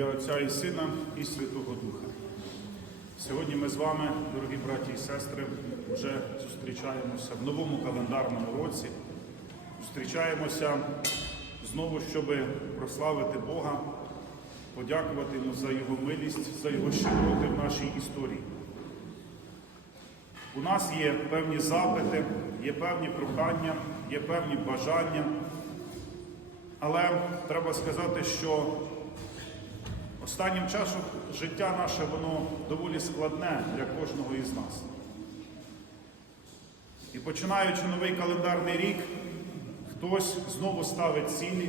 ім'я Отця і Сина і Святого Духа. Сьогодні ми з вами, дорогі браті і сестри, вже зустрічаємося в новому календарному році. Зустрічаємося знову, щоб прославити Бога, подякувати Йому за Його милість, за Його щедроти в нашій історії. У нас є певні запити, є певні прохання, є певні бажання. Але треба сказати, що останнім часом життя наше воно доволі складне для кожного із нас. І починаючи новий календарний рік, хтось знову ставить цілі,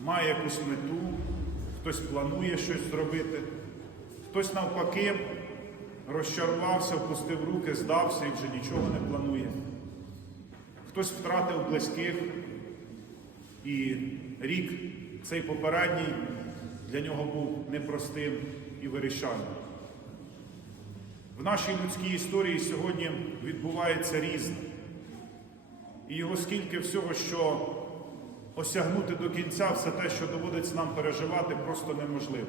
має якусь мету, хтось планує щось зробити, хтось навпаки розчарувався, впустив руки, здався і вже нічого не планує. Хтось втратив близьких, і рік цей попередній для нього був непростим і вирішальним. В нашій людській історії сьогодні відбувається різне. І його скільки всього, що осягнути до кінця все те, що доводиться нам переживати, просто неможливо.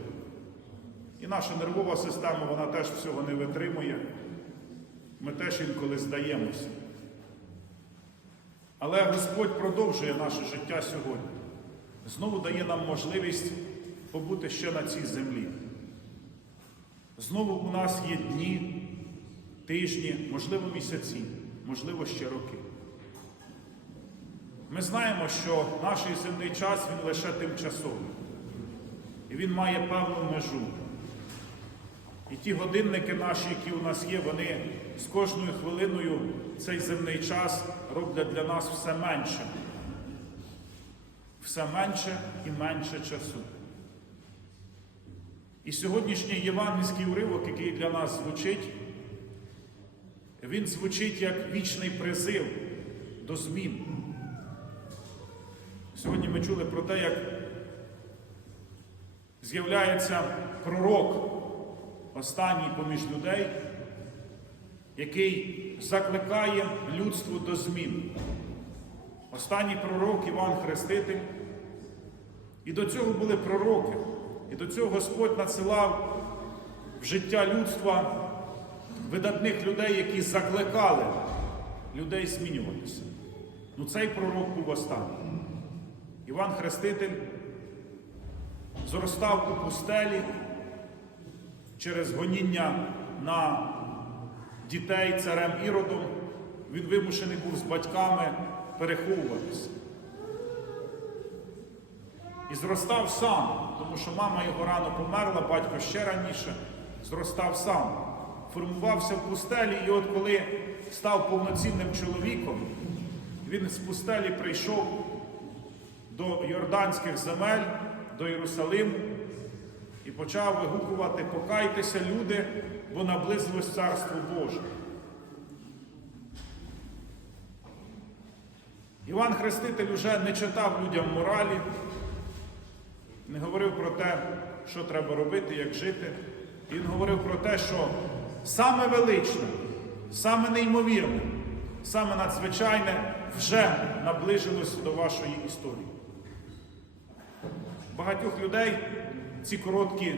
І наша нервова система, вона теж всього не витримує. Ми теж інколи здаємося. Але Господь продовжує наше життя сьогодні. Знову дає нам можливість побути ще на цій землі. Знову у нас є дні, тижні, можливо, місяці, можливо, ще роки. Ми знаємо, що наш земний час він лише тимчасовий. І він має певну межу. І ті годинники наші, які у нас є, вони з кожною хвилиною цей земний час роблять для нас все менше. Все менше і менше часу. І сьогоднішній євангельський уривок, який для нас звучить, він звучить як вічний призив до змін. Сьогодні ми чули про те, як з'являється пророк останній поміж людей, який закликає людство до змін. Останній пророк Іван Хреститель. І до цього були пророки. І до цього Господь надсилав в життя людства видатних людей, які закликали людей змінюватися. Ну цей пророк був останній. Іван Хреститель зростав у пустелі через гоніння на дітей царем Іродом. Він вимушений був з батьками переховуватися. І зростав сам, тому що мама його рано померла, батько ще раніше, зростав сам, формувався в пустелі, і от коли став повноцінним чоловіком, він з пустелі прийшов до Йорданських земель, до Єрусалиму і почав вигукувати Покайтеся, люди, бо наблизилось Царство Боже. Іван Хреститель уже не читав людям моралі, не говорив про те, що треба робити, як жити. Він говорив про те, що саме величне, саме неймовірне, саме надзвичайне вже наближилось до вашої історії. Багатьох людей ці короткі,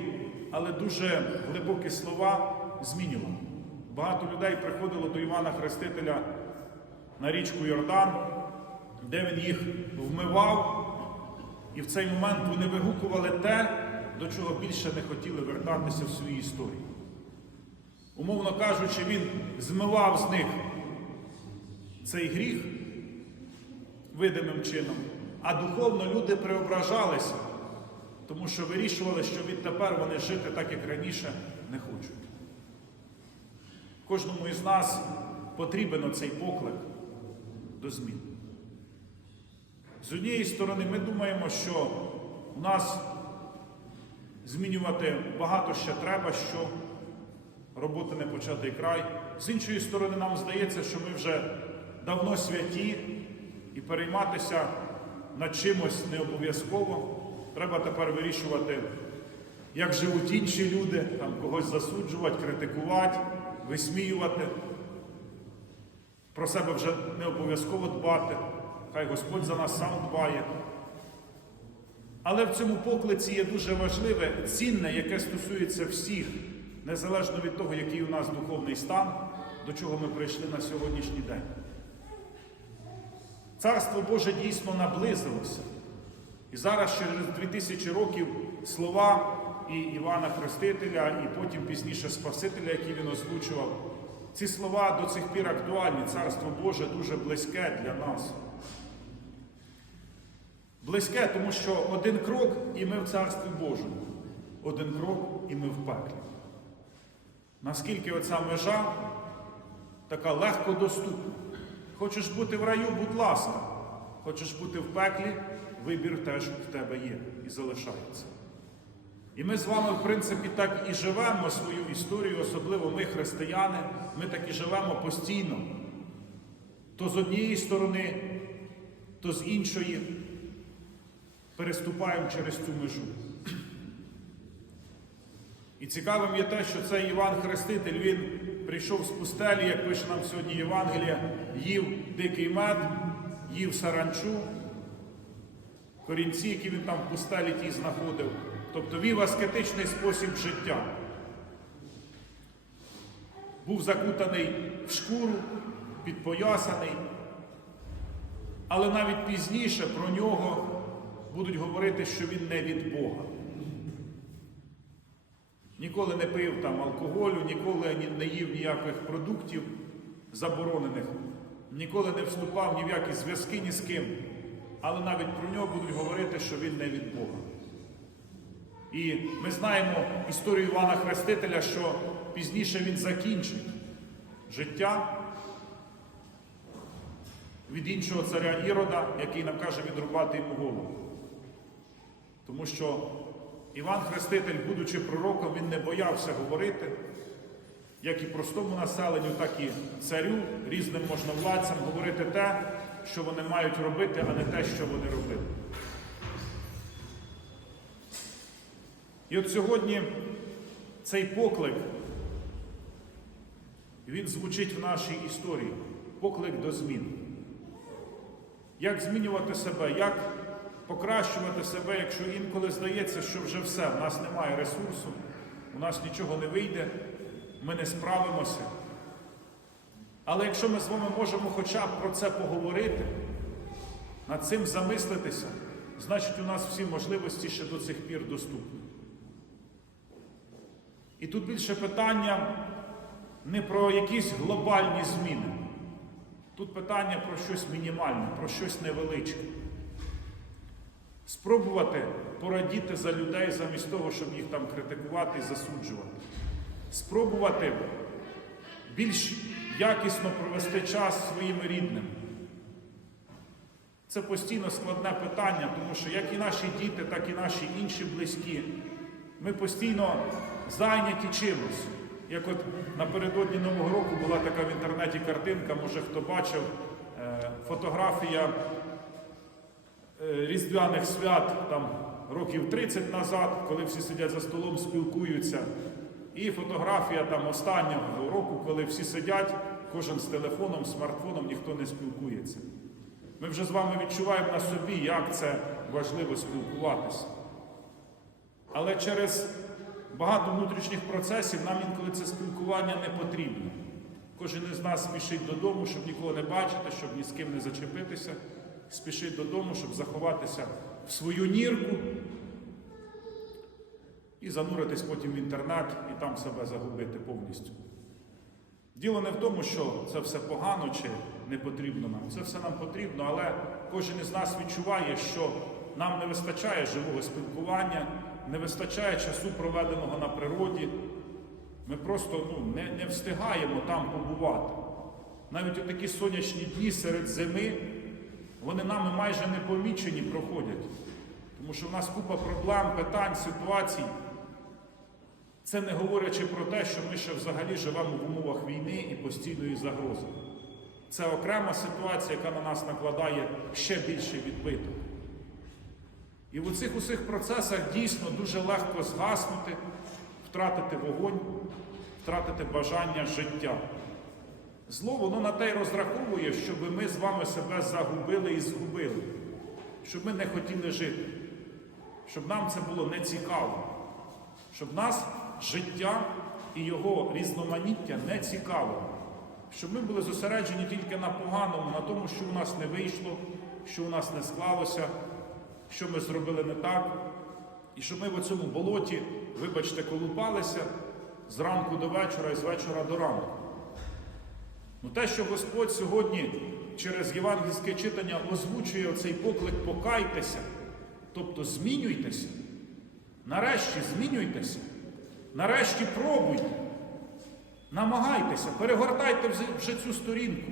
але дуже глибокі слова змінювали. Багато людей приходило до Івана Хрестителя на річку Йордан, де він їх вмивав, і в цей момент вони вигукували те, до чого більше не хотіли вертатися в своїй історії. Умовно кажучи, він змивав з них цей гріх видимим чином, а духовно люди преображалися, тому що вирішували, що відтепер вони жити так, як раніше, не хочуть. Кожному із нас потрібен оцей поклик до змін. З однієї сторони, ми думаємо, що у нас змінювати багато ще треба, що роботи не початий край. З іншої сторони, нам здається, що ми вже давно святі і перейматися над чимось не обов'язково. Треба тепер вирішувати, як живуть інші люди, там когось засуджувати, критикувати, висміювати. Про себе вже не обов'язково дбати. Хай Господь за нас сам дбає. Але в цьому поклиці є дуже важливе, цінне, яке стосується всіх, незалежно від того, який у нас духовний стан, до чого ми прийшли на сьогоднішній день. Царство Боже дійсно наблизилося. І зараз, через 2000 років, слова і Івана Хрестителя, і потім пізніше Спасителя, які він озвучував, ці слова до цих пір актуальні. Царство Боже дуже близьке для нас. Близьке, тому що один крок і ми в Царстві Божому, один крок і ми в пеклі. Наскільки оця межа така легко доступна. Хочеш бути в раю, будь ласка. Хочеш бути в пеклі, вибір теж в тебе є і залишається. І ми з вами, в принципі, так і живемо свою історію, особливо ми, християни, ми так і живемо постійно. То з однієї сторони, то з іншої переступаємо через цю межу. І цікавим є те, що цей Іван Хреститель, він прийшов з пустелі, як пише нам сьогодні Євангелія, їв дикий мед, їв саранчу, корінці, які він там в пустелі тій знаходив. Тобто вів аскетичний спосіб життя. Був закутаний в шкуру, підпоясаний. Але навіть пізніше про нього будуть говорити, що він не від Бога. Ніколи не пив там алкоголю, ніколи не їв ніяких продуктів заборонених, ніколи не вступав ні в які зв'язки ні з ким. Але навіть про нього будуть говорити, що він не від Бога. І ми знаємо історію Івана Хрестителя, що пізніше він закінчить життя від іншого царя Ірода, який нам каже відрубати йому голову. Тому що Іван Хреститель, будучи пророком, він не боявся говорити, як і простому населенню, так і царю, різним можновладцям, говорити те, що вони мають робити, а не те, що вони робили. І от сьогодні цей поклик, він звучить в нашій історії. Поклик до змін. Як змінювати себе, як покращувати себе, якщо інколи здається, що вже все, в нас немає ресурсу, у нас нічого не вийде, ми не справимося. Але якщо ми з вами можемо хоча б про це поговорити, над цим замислитися, значить у нас всі можливості ще до цих пір доступні. І тут більше питання не про якісь глобальні зміни. Тут питання про щось мінімальне, про щось невеличке. Спробувати порадіти за людей замість того, щоб їх там критикувати і засуджувати. Спробувати більш якісно провести час своїми рідними. Це постійно складне питання, тому що як і наші діти, так і наші інші близькі, ми постійно зайняті чимось. Як от напередодні Нового року була така в інтернеті картинка, може хто бачив, е, фотографія Різдвяних свят там років 30 назад, коли всі сидять за столом, спілкуються. І фотографія там останнього року, коли всі сидять, кожен з телефоном, смартфоном, ніхто не спілкується. Ми вже з вами відчуваємо на собі, як це важливо спілкуватися. Але через багато внутрішніх процесів нам інколи це спілкування не потрібно. Кожен із нас спішить додому, щоб нікого не бачити, щоб ні з ким не зачепитися, спішить додому, щоб заховатися в свою нірку і зануритись потім в інтернет і там себе загубити повністю. Діло не в тому, що це все погано чи не потрібно нам. Це все нам потрібно, але кожен із нас відчуває, що нам не вистачає живого спілкування, не вистачає часу, проведеного на природі. Ми просто ну, не, не встигаємо там побувати. Навіть у такі сонячні дні серед зими вони нами майже не помічені проходять. Тому що в нас купа проблем, питань, ситуацій. Це не говорячи про те, що ми ще взагалі живемо в умовах війни і постійної загрози. Це окрема ситуація, яка на нас накладає ще більший відбиток. І в цих усіх процесах дійсно дуже легко згаснути, втратити вогонь, втратити бажання життя. Зло воно на те й розраховує, щоб ми з вами себе загубили і згубили, щоб ми не хотіли жити. щоб нам це було не цікаво, щоб нас життя і його різноманіття не цікавило. Щоб ми були зосереджені тільки на поганому, на тому, що у нас не вийшло, що у нас не склалося, що ми зробили не так. І щоб ми в цьому болоті, вибачте, колупалися зранку до вечора і з вечора до ранку. Ну те, що Господь сьогодні через євангельське читання озвучує оцей поклик покайтеся, тобто змінюйтеся, нарешті змінюйтеся, нарешті пробуйте, намагайтеся, перегортайте вже цю сторінку.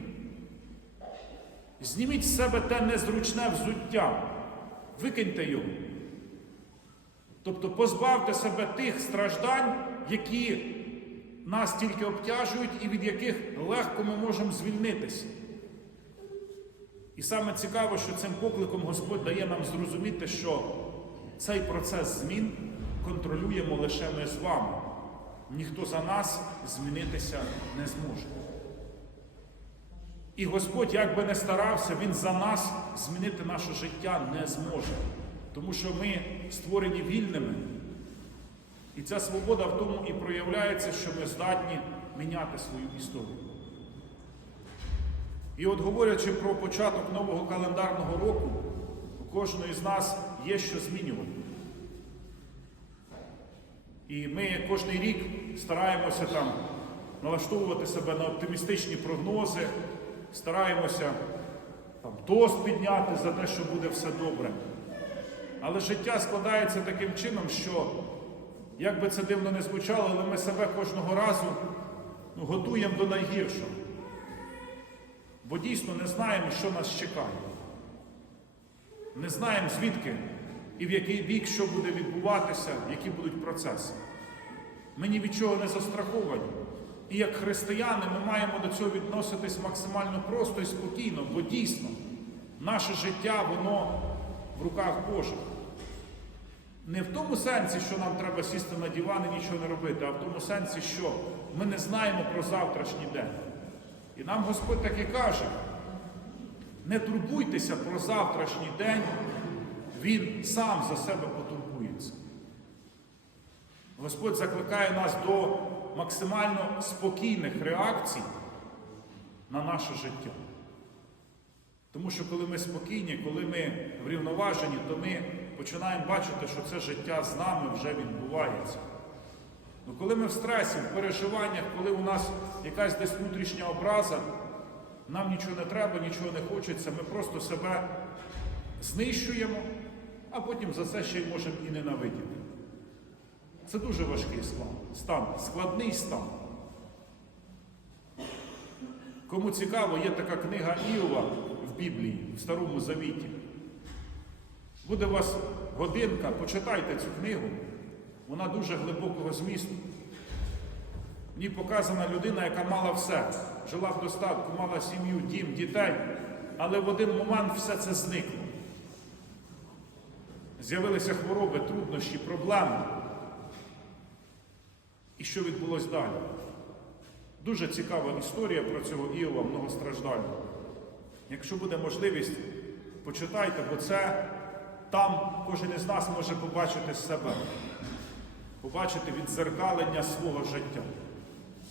Зніміть з себе те незручне взуття, викиньте його. Тобто позбавте себе тих страждань, які нас тільки обтяжують і від яких легко ми можемо звільнитися. І саме цікаво, що цим покликом Господь дає нам зрозуміти, що цей процес змін контролюємо лише ми з вами. Ніхто за нас змінитися не зможе. І Господь, як би не старався, Він за нас змінити наше життя не зможе. Тому що ми створені вільними. І ця свобода в тому і проявляється, що ми здатні міняти свою історію. І от говорячи про початок нового календарного року, у кожного з нас є що змінювати. І ми кожен рік стараємося там налаштовувати себе на оптимістичні прогнози, стараємося там, тост підняти за те, що буде все добре. Але життя складається таким чином, що, як би це дивно не звучало, але ми себе кожного разу ну, готуємо до найгіршого. Бо дійсно не знаємо, що нас чекає. Не знаємо, звідки і в який бік що буде відбуватися, які будуть процеси. Ми ні від чого не застраховані. І як християни ми маємо до цього відноситись максимально просто і спокійно, бо дійсно наше життя, воно в руках Божих. Не в тому сенсі, що нам треба сісти на диван і нічого не робити, а в тому сенсі, що ми не знаємо про завтрашній день. І нам Господь так і каже: не турбуйтеся про завтрашній день, Він сам за себе потурбується. Господь закликає нас до максимально спокійних реакцій на наше життя. Тому що коли ми спокійні, коли ми врівноважені, то ми починаємо бачити, що це життя з нами вже відбувається. Ну, коли ми в стресі, в переживаннях, коли у нас якась десь внутрішня образа, нам нічого не треба, нічого не хочеться, ми просто себе знищуємо, а потім за це ще й можемо і ненавидіти. Це дуже важкий стан, складний стан. Кому цікаво, є така книга Іова в Біблії, в Старому Завіті. Буде вас годинка, почитайте цю книгу. Вона дуже глибокого змісту. В ній показана людина, яка мала все, жила в достатку, мала сім'ю, дім, дітей, але в один момент все це зникло. З'явилися хвороби, труднощі, проблеми. І що відбулось далі? Дуже цікава історія про цього Іова, многостраждального. Якщо буде можливість, почитайте, бо це там кожен із нас може побачити себе, побачити відзеркалення свого життя.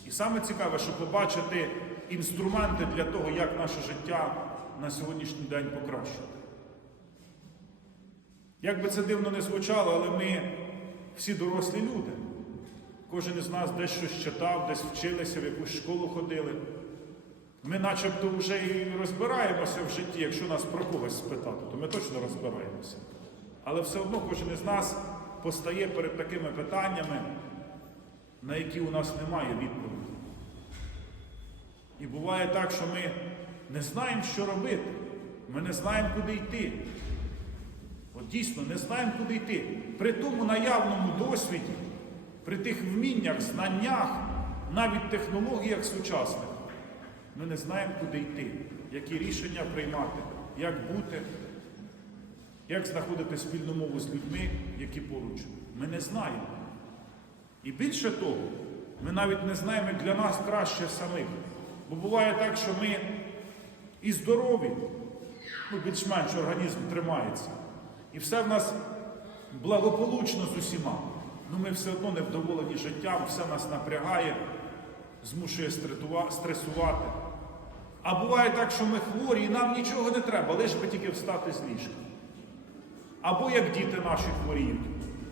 І саме цікаве, що побачити інструменти для того, як наше життя на сьогоднішній день покращити. Як би це дивно не звучало, але ми всі дорослі люди. Кожен із нас десь щось читав, десь вчилися, в якусь школу ходили. Ми начебто вже і розбираємося в житті, якщо нас про когось спитати, то ми точно розбираємося. Але все одно кожен із нас постає перед такими питаннями, на які у нас немає відповіді. І буває так, що ми не знаємо, що робити. Ми не знаємо, куди йти. От дійсно не знаємо, куди йти. При тому наявному досвіді, при тих вміннях, знаннях, навіть технологіях сучасних, ми не знаємо, куди йти, які рішення приймати, як бути, як знаходити спільну мову з людьми, які поруч. Ми не знаємо. І більше того, ми навіть не знаємо, як для нас краще самих. Бо буває так, що ми і здорові, ну, більш-менш організм тримається. І все в нас благополучно з усіма. Ну ми все одно невдоволені життям, все нас напрягає, змушує стресувати. А буває так, що ми хворі і нам нічого не треба, лише би тільки встати з ліжка. Або як діти наші хворіють.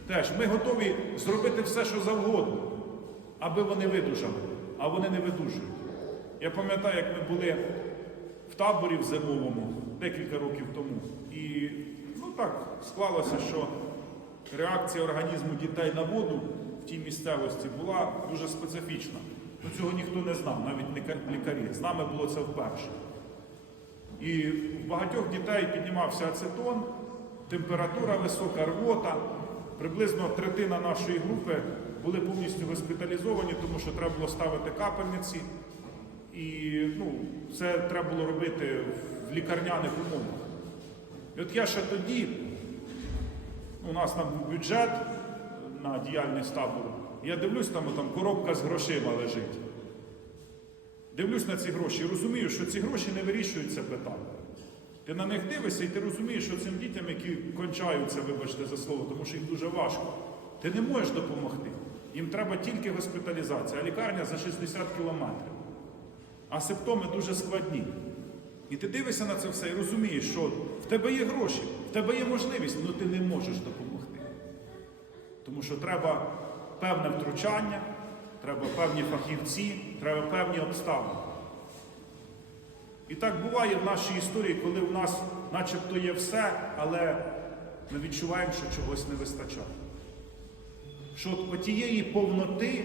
Теж ми готові зробити все, що завгодно, аби вони видужали, а вони не видужують. Я пам'ятаю, як ми були в таборі в зимовому декілька років тому. І ну так склалося, що реакція організму дітей на воду в тій місцевості була дуже специфічна. Ну, цього ніхто не знав, навіть лікарі. З нами було це вперше. І в багатьох дітей піднімався ацетон, температура висока, рвота. Приблизно третина нашої групи були повністю госпіталізовані, тому що треба було ставити капельниці. І ну, це треба було робити в лікарняних умовах. І от я ще тоді, у нас там був бюджет на діяльність табору, я дивлюсь, там, там коробка з грошима лежить. Дивлюсь на ці гроші і розумію, що ці гроші не вирішують це питання. Ти на них дивишся і ти розумієш, що цим дітям, які кончаються, вибачте за слово, тому що їм дуже важко, ти не можеш допомогти. Їм треба тільки госпіталізація, а лікарня за 60 кілометрів. А симптоми дуже складні. І ти дивишся на це все і розумієш, що в тебе є гроші, в тебе є можливість, але ти не можеш допомогти. Тому що треба певне втручання, треба певні фахівці, треба певні обставини. І так буває в нашій історії, коли в нас начебто є все, але ми відчуваємо, що чогось не вистачає. Що от тієї повноти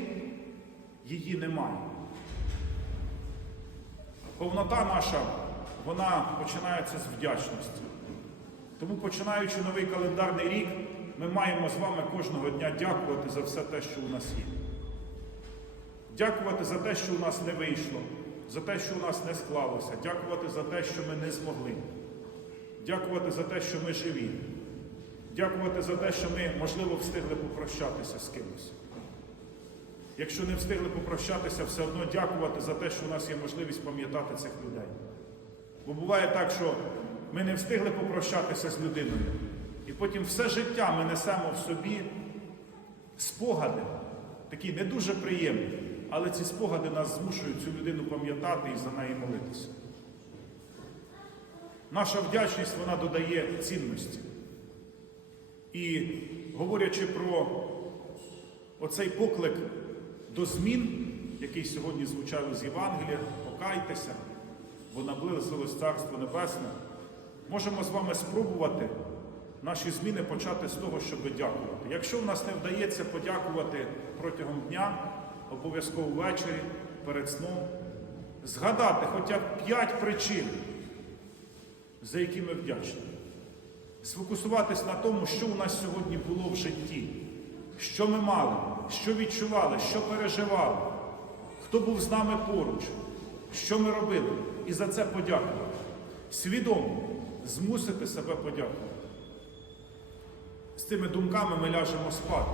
її немає. Повнота наша, вона починається з вдячності. Тому, починаючи новий календарний рік, ми маємо з вами кожного дня дякувати за все те, що у нас є. Дякувати за те, що у нас не вийшло, за те, що у нас не склалося, дякувати за те, що ми не змогли. Дякувати за те, що ми живі. Дякувати за те, що ми, можливо, встигли попрощатися з кимось. Якщо не встигли попрощатися, все одно дякувати за те, що у нас є можливість пам'ятати цих людей. Бо буває так, що ми не встигли попрощатися з людиною, потім все життя ми несемо в собі спогади, такі не дуже приємні, але ці спогади нас змушують цю людину пам'ятати і за неї молитися. Наша вдячність вона додає цінності. І говорячи про оцей поклик до змін, який сьогодні звучав із Євангелія, покайтеся, бо наблизилось Царство Небесне, можемо з вами спробувати наші зміни почати з того, щоб дякувати. Якщо в нас не вдається подякувати протягом дня, обов'язково ввечері, перед сном, згадати хоча б п'ять причин, за які ми вдячні. Сфокусуватись на тому, що у нас сьогодні було в житті, що ми мали, що відчували, що переживали, хто був з нами поруч, що ми робили, і за це подякувати. Свідомо змусити себе подякувати. З цими думками ми ляжемо спати.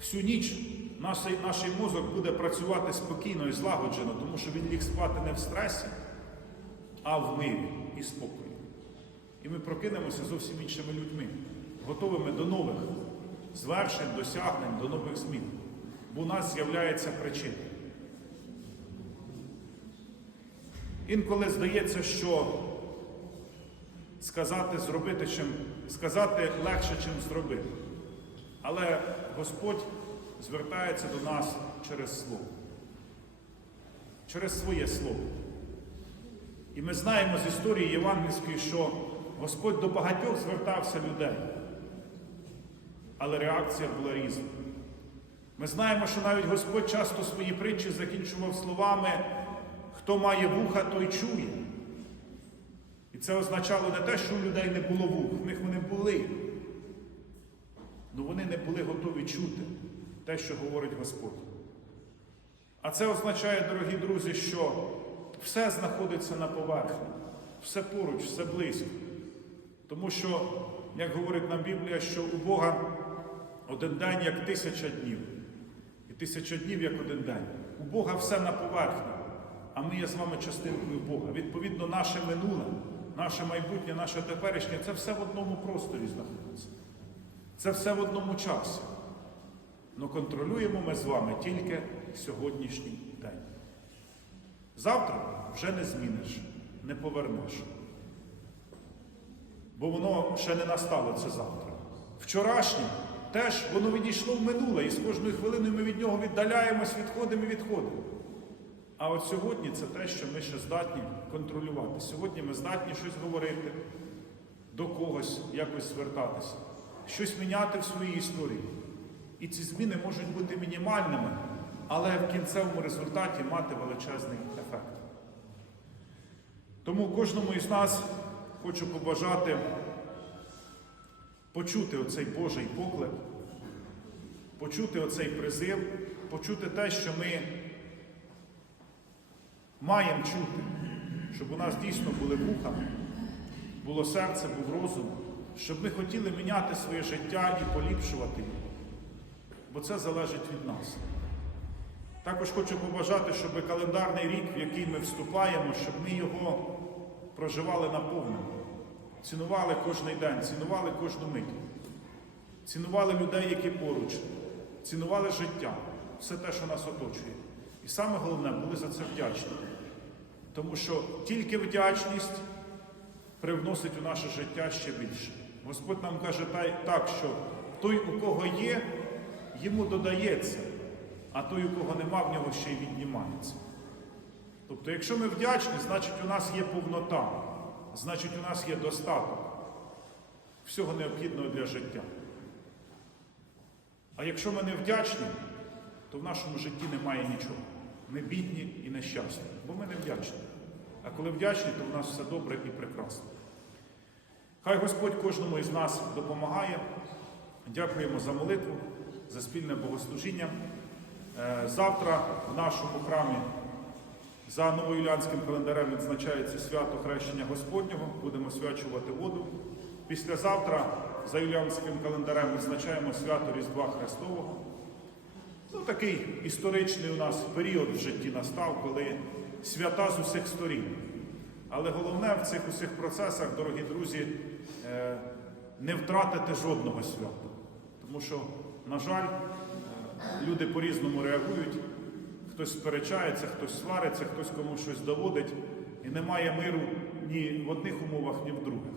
Всю ніч наш, наш мозок буде працювати спокійно і злагоджено, тому що він ліг спати не в стресі, а в мирі і спокої. І ми прокинемося зовсім іншими людьми, готовими до нових звершень, досягнень, до нових змін. Бо у нас з'являється причина. Інколи здається, що сказати, зробити, чим сказати легше, чим зробити. Але Господь звертається до нас через Слово, через своє Слово. І ми знаємо з історії Євангельської, що Господь до багатьох звертався людей, але реакція була різна. Ми знаємо, що навіть Господь часто свої притчі закінчував словами хто має вуха, той чує. Це означало не те, що у людей не було вух, в них вони були. Але вони не були готові чути те, що говорить Господь. А це означає, дорогі друзі, що все знаходиться на поверхні, все поруч, все близько. Тому що, як говорить нам Біблія, що у Бога один день як тисяча днів, і тисяча днів як один день. У Бога все на поверхні, а ми є з вами частинкою Бога. Відповідно, наше минуле, наше майбутнє, наше теперішнє це все в одному просторі знаходиться. Це все в одному часі. Но контролюємо ми з вами тільки сьогоднішній день. Завтра вже не зміниш, не повернеш. Бо воно ще не настало це завтра. Вчорашнє теж воно відійшло в минуле, і з кожною хвилиною ми від нього віддаляємось, відходимо і відходимо. А от сьогодні це те, що ми ще здатні контролювати. Сьогодні ми здатні щось говорити, до когось якось звертатися, щось міняти в своїй історії. І ці зміни можуть бути мінімальними, але в кінцевому результаті мати величезний ефект. Тому кожному із нас хочу побажати почути оцей Божий поклик, почути оцей призив, почути те, що ми маємо чути, щоб у нас дійсно були вуха, було серце, був розум, щоб ми хотіли міняти своє життя і поліпшувати його. Бо це залежить від нас. Також хочу побажати, щоб календарний рік, в який ми вступаємо, щоб ми його проживали наповну, цінували кожний день, цінували кожну мить, цінували людей, які поруч, цінували життя, все те, що нас оточує. І саме головне, були за це вдячні. Тому що тільки вдячність привносить у наше життя ще більше. Господь нам каже так, що той, у кого є, йому додається, а той, у кого нема, в нього ще й віднімається. Тобто, якщо ми вдячні, значить у нас є повнота, значить у нас є достаток всього необхідного для життя. А якщо ми не вдячні, то в нашому житті немає нічого. Ми бідні і нещасні, бо ми не вдячні. А коли вдячні, то в нас все добре і прекрасно. Хай Господь кожному із нас допомагає. Дякуємо за молитву, за спільне богослужіння. Е, Завтра в нашому храмі за новоюліанським календарем відзначається свято Хрещення Господнього. Будемо свячувати воду. Післязавтра за юліанським календарем відзначаємо свято Різдва Христового. Такий історичний у нас період в житті настав, коли свята з усіх сторін. Але головне в цих усіх процесах, дорогі друзі, е, не втратити жодного свята. Тому що, на жаль, е, люди по-різному реагують. Хтось сперечається, хтось свариться, хтось комусь щось доводить, і немає миру ні в одних умовах, ні в других.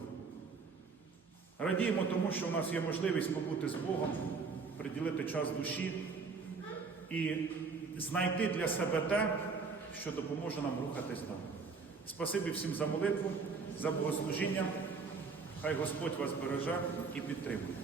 Радіємо тому, що в нас є можливість побути з Богом, приділити час душі і знайти для себе те, що допоможе нам рухатись далі. Спасибі всім за молитву, за богослужіння. Хай Господь вас береже і підтримує.